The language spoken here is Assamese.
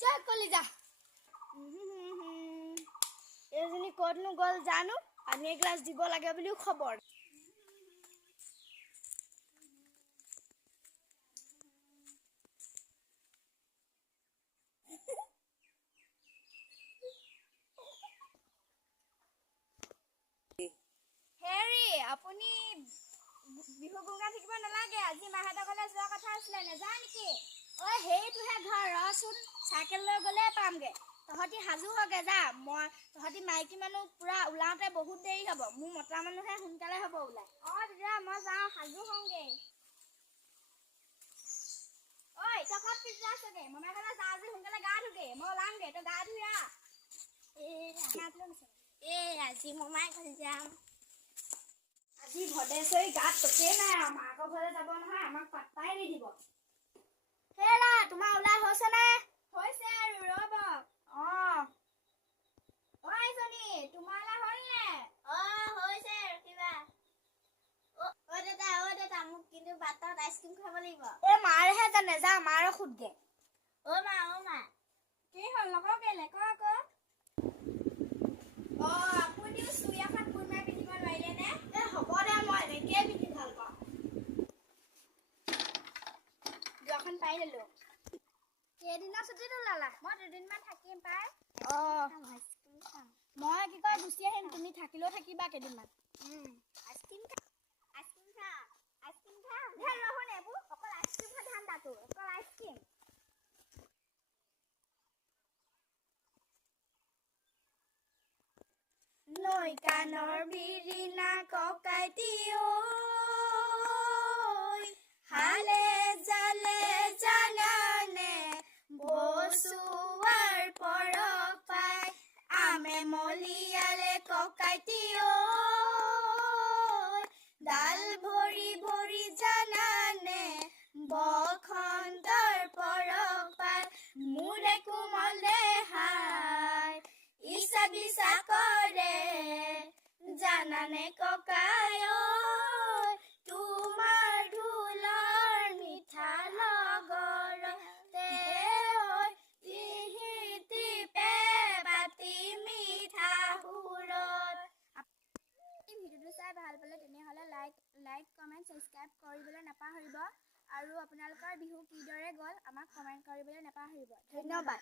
জয় কলিজা এজনী ক'তনো গ'ল জানো পানী এগিলাচ দিব লাগে বুলিও খবৰ হেৰি আপুনি বিহু গুংগা থাকিব নালাগে আজি মাহঁতৰ ঘৰলৈ যোৱা কথা আছিলে নেযায় নেকি ঐ সেইটোহে ঘৰ ৰচোন চাইকেল লৈ গ'লে পামগে তহঁতি সাজু হগে যা মই তহঁতি মাইকী মানুহ পুৰা ওলাওঁতে বহুত দেৰি হ'ব মোৰ মতা মানুহে সোনকালে হ'ব ওলাই তেতিয়া মই যাওঁ সাজু হওঁগে ঐ তই ক'ত পিছলা আছগে মমাৰ ঘৰলৈ যাওঁ আজি সোনকালে গা ধুগে মই ওলামগে তই গা ধুই আহ আজি মমাই ঘৰলৈ যাম আজি ভদেশ্বৰী গাত তকেই নাই আৰু মাকৰ ঘৰলৈ যাব নহয় আমাক পাত্তাই নিদিব হেৰা তোমাৰ ওলাই হৈছে নে হৈছে আৰু ৰ'ব জনী তোমাৰ ওলাই হ'ল নে হৈছে ৰখিবা দেতা মোক কিন্তু বাটত আইচক্ৰীম খাব লাগিব মাৰেহে জানে যা মাৰে সুধগে মা কি হ'ল লগৰ কেলে ক আকৌ আপুনিও চুই এখন পুৰমাই পিন্ধিব নোৱাৰিলে নে হ'ব দে মই এনেকেই পিন্ধি ভাল পাওঁ দুখন পাই ললো কেইদিনৰ ছুটীত ওলালা মই দুদিনমান থাকিম পাই মই কি কয় গুচি আহিম তুমি থাকিলেও থাকিবা কেইদিনমান আইচক্ৰীম ৰহোন এইবোৰ অকল আইচক্ৰীম ধান্দাটো অকল আইচক্ৰীম নৈ কাণৰ বিৰিণা ককাইটি হালে জালে জানানে বসুৱাৰ পৰক পাই আমে মলিয়ালে ককাইটি ডাল ভৰি ভৰি জানানে বসন্তৰ পৰক পাই মোৰে কোমল দেহাই ইছা বিছা কৰে জানানে ককাই তোমাৰ ঢোলৰ মিঠা লগৰতে টিপে বাতি মিঠা সুৰত ভিডিঅ'টো চাই ভাল পালে তেনেহ'লে লাইক কমেণ্ট ছাবস্ক্ৰাইব কৰিবলৈ নাপাহৰিব আৰু আপোনালোকৰ বিহু কিদৰে গ'ল আমাক কমেণ্ট কৰিবলৈ নাপাহৰিব ধন্যবাদ